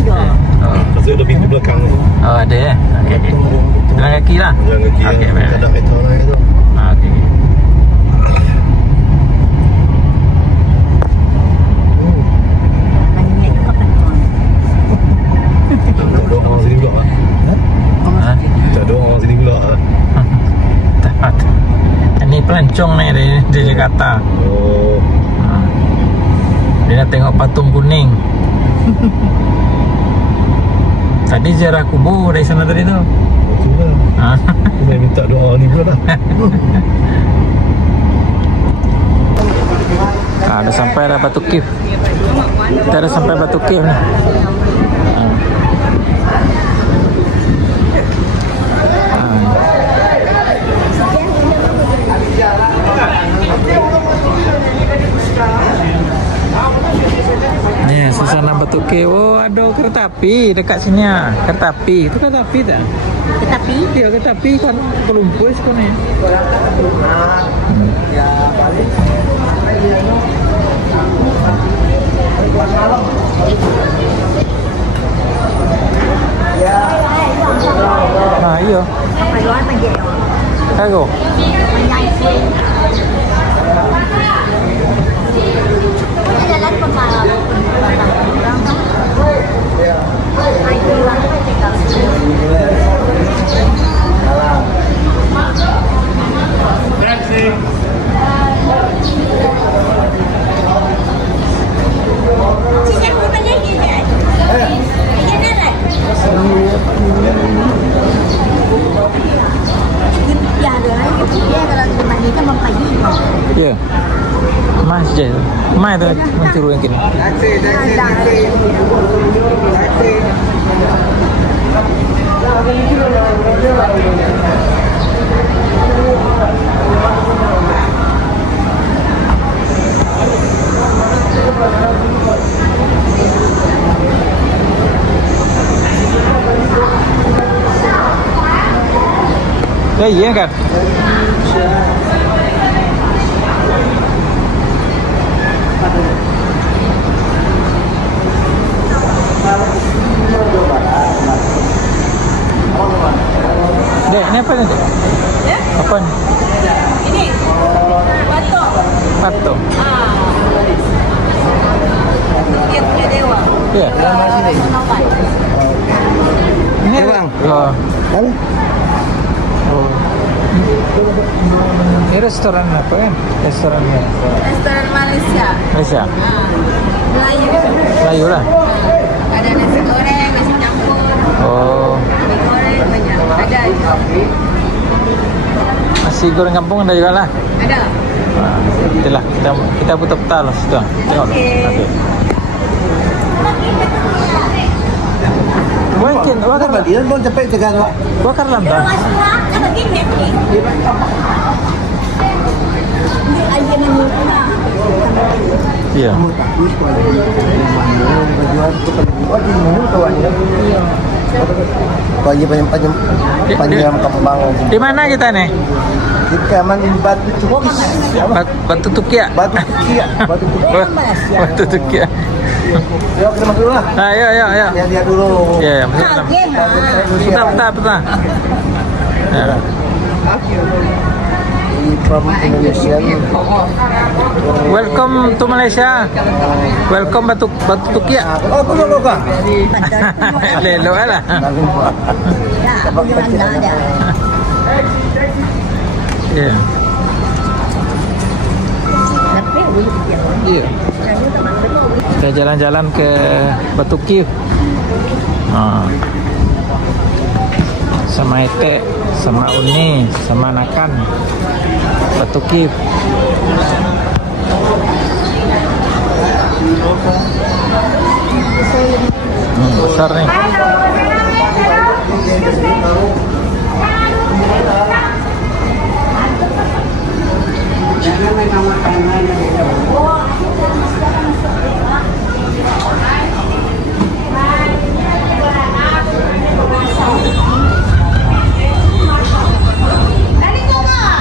tu. Maksud ada pintu belakang tu. Oh ada ya. Okey okey. Jalan kaki lah. Jalan kaki. Okey, Tak baik. ada kereta lain tu. Okey. Tak ada orang sini pula. Ha? Tak ada orang sini pula. Tak. Ini pelancong ni dari Jakarta. Oh. Ha. Dia nak tengok patung kuning. Tadi ziarah kubur dari sana tadi tu. Betul lah. Ha. Kena minta doa ni pula dah. Dah sampai dah Batu Cave. Kita dah sampai Batu Cave ni. Ni suasana Batu Cave. Oh, ada kereta api dekat sini ah. Kereta api. Itu kereta api tak? Tetapi Ya, kereta api kan ke Lumpur sekolah ni. Nah, iya. sampai luar panjang. Karo. Panjang. Jalan pembalap. Ya. Mas je. Mai tu mencuru yang kini. Ya, iya kan? Dek, ini apa ni, Dek? Ya? Apa ni? Ini patung. Patung. Dia punya dewa. Ya. Senawan. Ini bang. Oh. Oh. Ini restoran apa kan? Restorannya. Restoran Malaysia. Malaysia. Melayu. Melayu lah. Ada nasi goreng, nasi campur, Oh. mie goreng banyak. Ada. Nasi goreng kampung ada juga lah. Ada. Itulah kita putar-putar lah sudah. Tengok. Okey. Mungkin wakar Dia pun capek tekan awak. wakar lambat. Apa gini ni? Ini aja menurutnya. Iya. Panjang kembang. Di mana kita nih? Kita mandi Batu Tukis. Batu Tukia. Batu Tukia. Batu Tukia. Batu Tukia. Ya, kita masuk dulu lah. Ayo. Lihat dulu. Ya, betul. Ya. From Indonesia. Welcome to Malaysia. Welcome Batu Tukia. Oh, betul kan? Lelo lah. Ya, ada. Ya. Iya. Kita jalan-jalan ke Batu Cave. Sama Ete, sama Uni, sama Nakan. Batu Cave. Besar nih.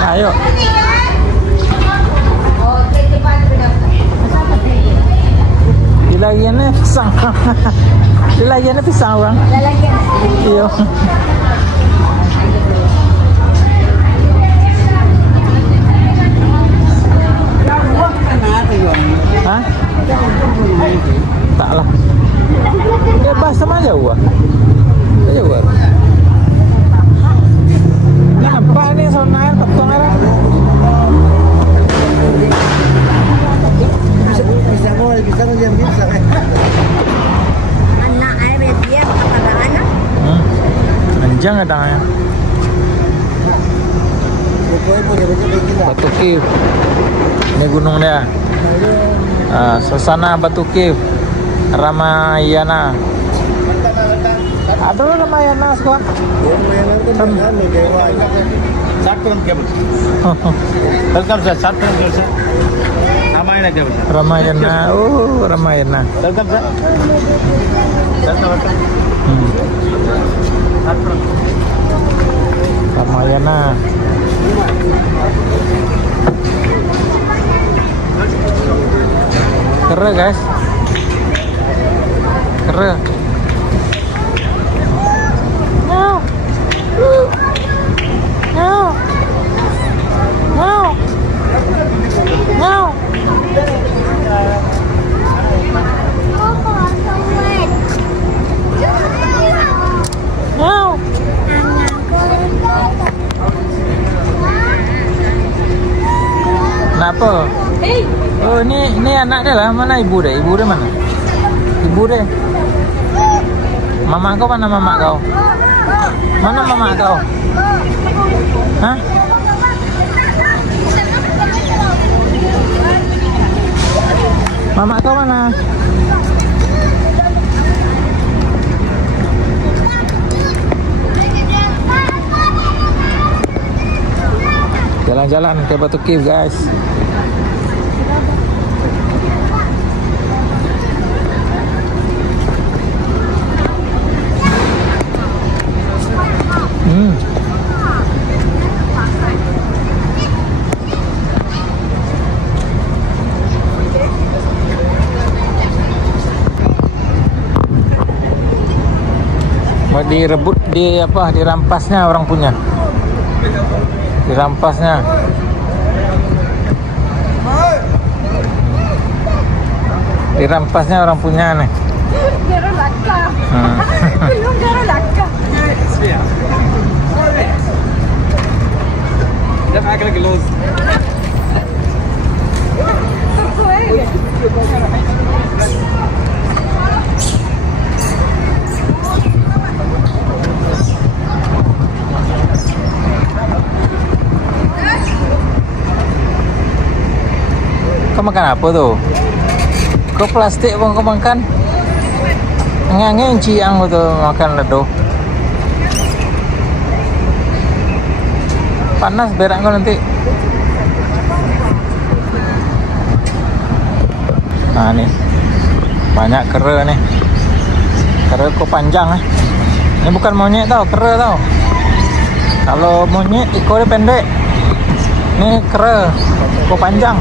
Ayo. Dilayannya pasang. Dilayannya ada pisang bang. Lalagyan. Iya. Hah? Tak lah. Bebas sama aja gua. Aja gua. Nah, nampak nih sonain petong ada. Pisang yang pisang. Anak air dia kata anak. Panjang adanya. Batu Kif. Ini gunung dia. Suasana Batu Kif. Ramayana. Ada Ramayana sekolah. Welcome sir, sir. Ramayana क्या बोलते Ramayana. Oh, Ramayana. welcome sir. Ramayana. Keren guys. Keren. No. No. No. No. No. Kenapa? Oh, ini anak dia lah. Mana ibu dia? Ibu dia mana? Ibu dia. Mama kau mana mama kau? Mana mama kau? Hah? Mama kau mana? Jalan-jalan ke Batu Kif guys. Mau direbut, dirampasnya orang punya. Dirampasnya. Dirampasnya orang punya nih. Garo laka. Belum garo laka. Dah pakai gloves. Kau makan apa tuh? Kau plastik bang kau makan? Ngangin ciang tuh makan ledo. Panas berak kau nanti. Nah nih banyak kera nih. Kera kau panjang eh. Ini bukan monyet tau, kera tau. Kalau monyet ikornya pendek. Ini kera kau panjang.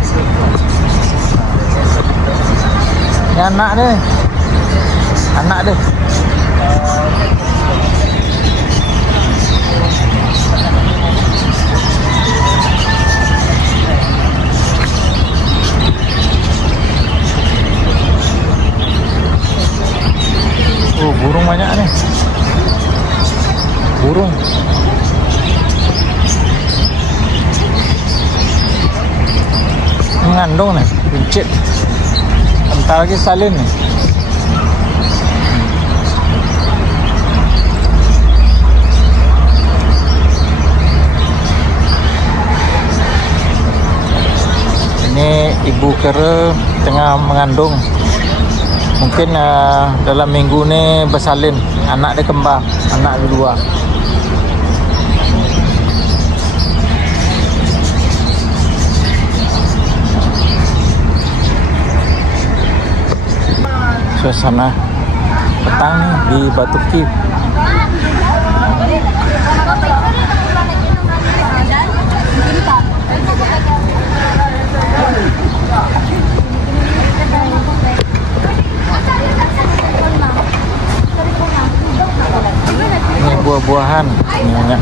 Ini anak deh. Anak deh. Oh, burung banyak nih. Burung. Mengandung nih, buncit. Bentar lagi salin nih. Ini ibu kera tengah mengandung. Mungkin dalam minggu ni bersalin. Anak dia kembar, anak kedua. Suasana petang nih di Batu Kif. buah-buahan. Ini banyak.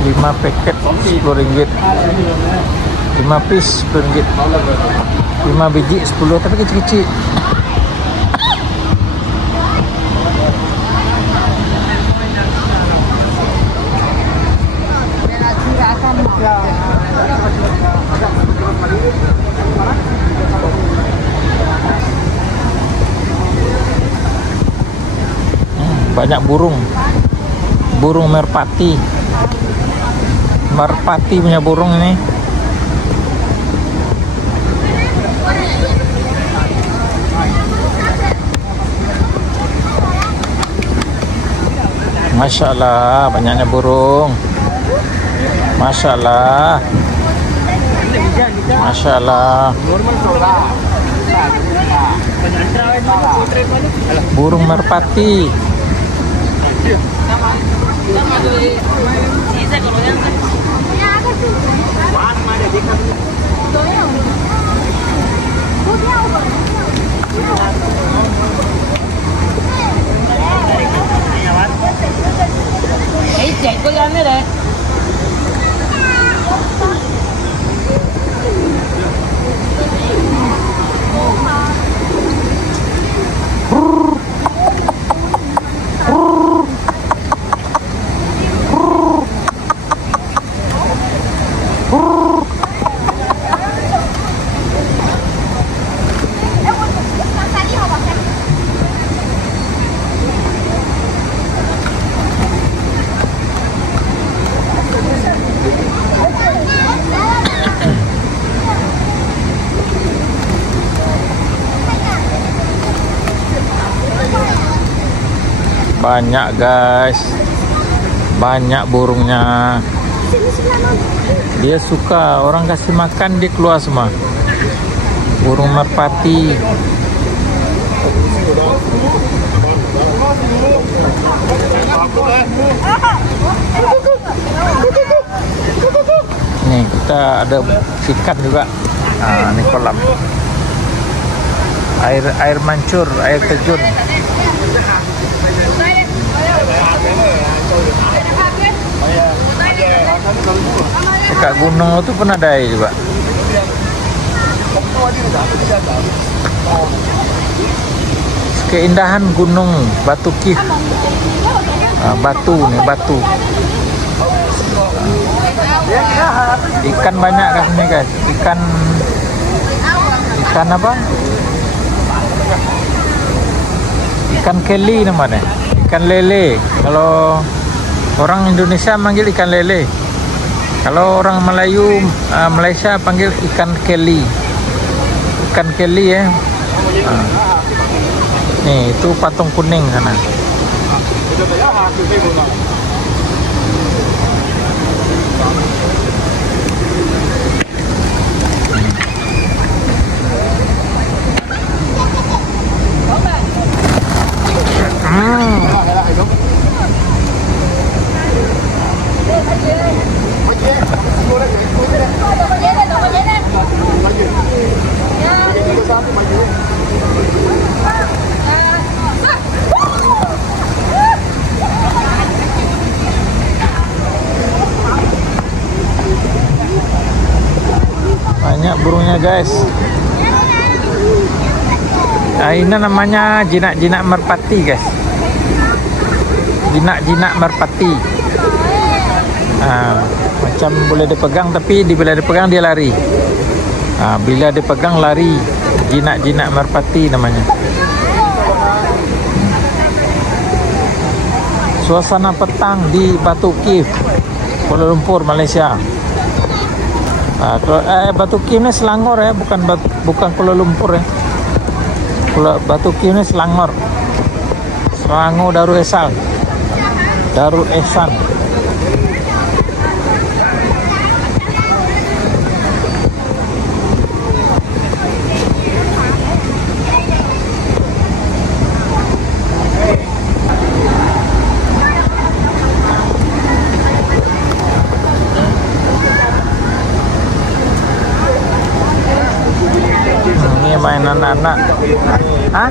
Lima paket Rp10, 5 piece Rp10, 5 biji 10, tapi kecil-kecil. Banyak burung merpati punya burung ini. Masya Allah, banyaknya burung. Masya Allah, Masya Allah. Burung merpati. Banyak guys, banyak burungnya. Dia suka orang kasih makan, dia keluar semua. Burung merpati. Nih kita ada ikan juga. Nah, ini kolam. Air mancur, air terjun. Dekat gunung itu pun ada air juga. Keindahan gunung Batu Kif. Batu nih, batu. Ikan banyak kan ini guys. Ikan apa? Ikan keli namanya. Ikan lele. Kalau orang Indonesia manggil ikan lele. Kalau orang Melayu, Malaysia panggil ikan keli. Ikan keli ya. Nih, itu patung kuning sana. Banyak burungnya guys. Ini namanya jinak-jinak merpati guys. Jinak-jinak merpati. Macam boleh dipegang, tapi bila dipegang dia lari. Bila dipegang lari. Jinak-jinak merpati namanya. Suasana petang di Batu Kif, Kuala Lumpur, Malaysia. Batu Kif ini Selangor ya, bukan Kuala Lumpur ya. Batu Kif ini Selangor. Selangor Darul Ihsan. Darul Ihsan. mainan anak. Hah?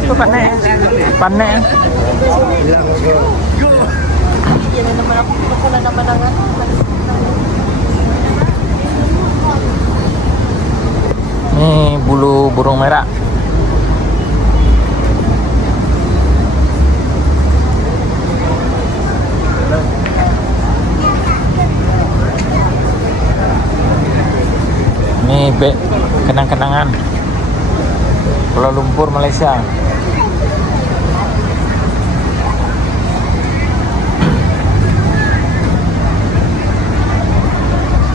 Itu panek. Panek. Nih bulu burung merah. Ini kenang-kenangan Kuala Lumpur, Malaysia.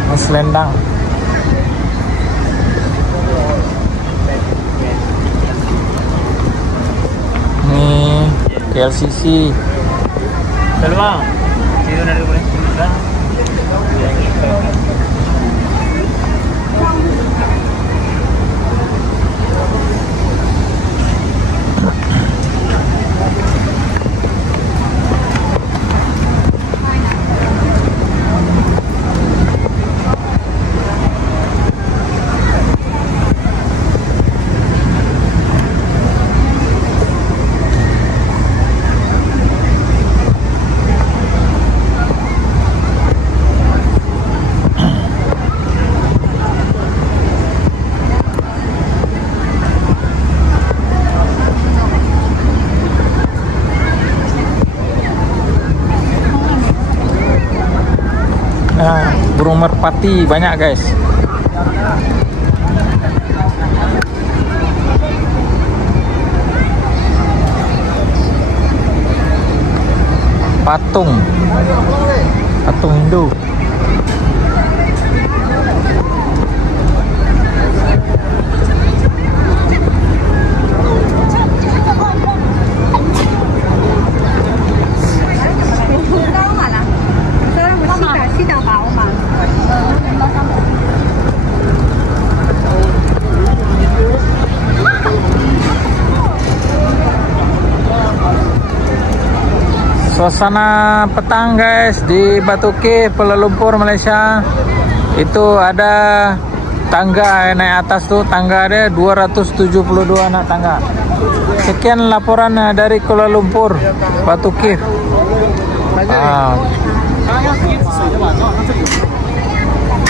Ini selendang. Ini KLCC. Selva. Sino na rin mo rin? Nah, burung merpati banyak guys. Patung Hindu. Suasana petang guys di Batu Cave, Kuala Lumpur, Malaysia. Itu ada tangga naik atas tuh, tangga ada 272 anak tangga. Sekian laporan dari Kuala Lumpur, Batu Cave.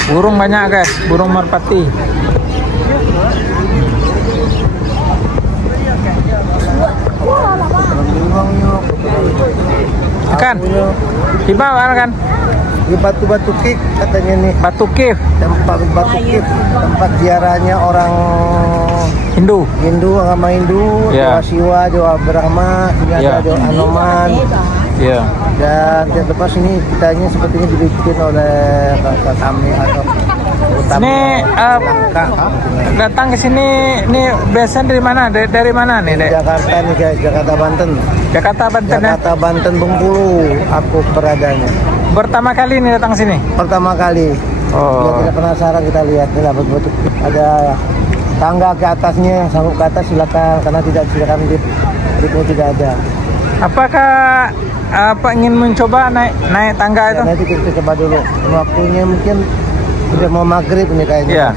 Burung banyak guys, burung merpati. Kan? Di bawah kan? Di Batu Cave katanya nih. Batu Cave. Tempat Batu Cave, tempat ziarahnya orang Hindu, agama Hindu, Ya. Jawa Siwa, Jawa Brahma, Ya. Jawa Anoman. ya. Dan di lepas ini kitanya sepertinya dibikin oleh kakak kami atau Ini datang ke sini, nih biasa dari mana? Dari mana nih, Dek? Jakarta nih guys, Jakarta Banten. Jakarta, Banten ya? Jakarta Banten Bengkulu, aku beradanya. Pertama kali nih datang sini? Pertama kali. Oh. Ya, kita penasaran, kita lihat nih lah betul ada tangga ke atasnya, yang sanggup ke atas silakan, karena silakan liftnya tidak ada. Apakah ingin mencoba naik tangga itu? Ya, nanti kita coba dulu. Waktunya mungkin udah mau maghrib nih kayaknya. Iya.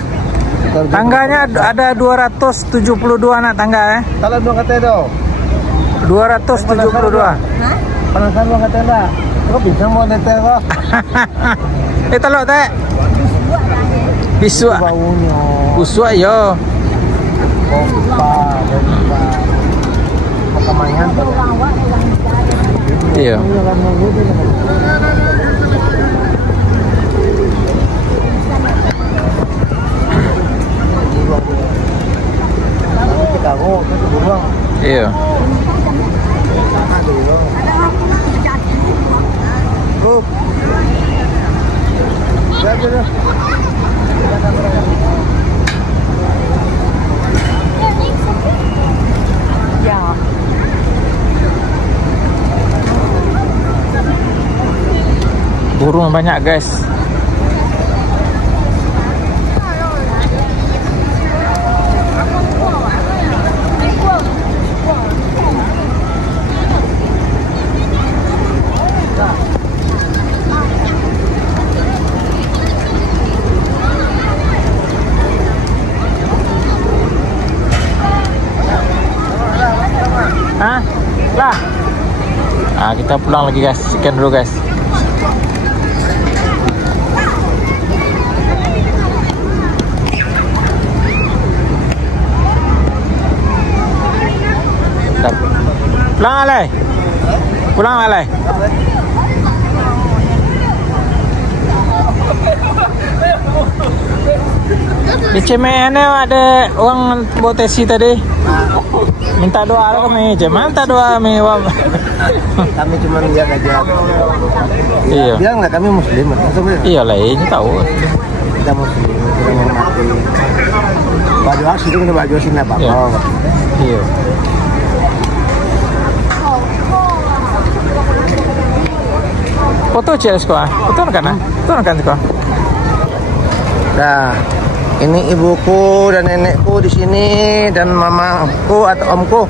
Tangganya ada 272 anak tangga ya? Kalau dong katanya dong. 272. Penasaran dong katanya. Kok bisa mau netero? Itu loh, Teh. Bisua. Baunya. Busua yo. Kompa, Kemayan. Iya. Iya. Burung banyak guys. kita pulang lagi guys. Sekian dulu guys. Pulang alai. Pulang alai. Di CMN ada orang buat tesi tadi. Minta doa lah kami. Minta doa kami. Kami cuma lihat aja. Iya. Bilang lah kami muslim. Iya lah, ini tahu. Kita muslim, kita menghormati. Baju aksi itu kena baju sini apa? Iya. Iya. Foto cek sekolah. Foto kan? Foto kan sekolah. Nah, ini ibuku dan nenekku di sini dan mamaku atau omku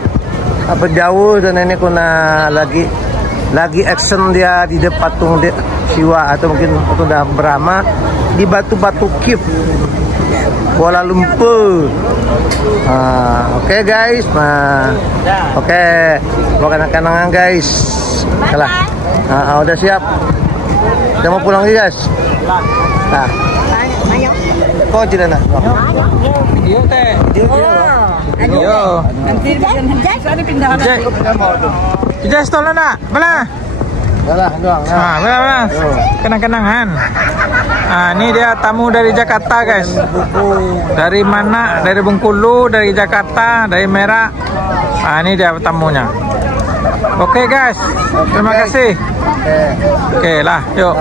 apa jauh dan nenekku lagi action dia di depan patung Siwa atau mungkin patung Brahma di batu-batu Kip Kuala Lumpur. Oke guys, oke, buat kenangan guys. Salah. Udah siap. Kita mau pulang lagi guys. Nah. Kok tidak nak? Video teh. Video. Nanti ada pindahan. Ijaz tolong nak. Belah. Yalah, doang. Belah. Kenang-kenangan. Ini dia tamu dari Jakarta guys. Dari mana? Dari Bengkulu, dari Jakarta, dari Merak. Ini dia tamunya. Oke guys. Terima kasih. Oke lah, yuk.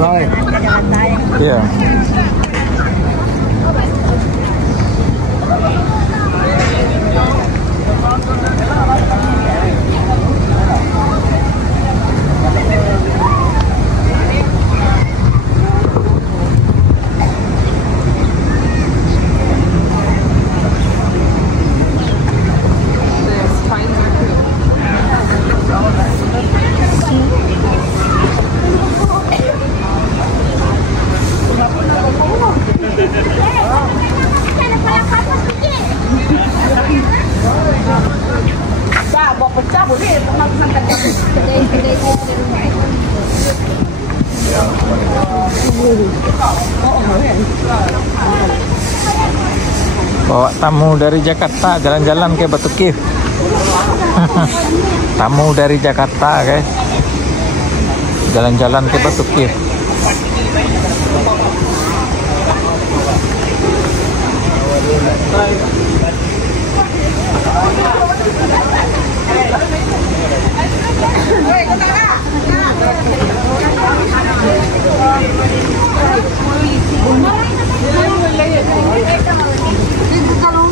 Bye. Iya. Bawa tamu dari Jakarta jalan-jalan ke Batu Kif. Tamu dari Jakarta guys, jalan-jalan ke Batu Kif. Kalau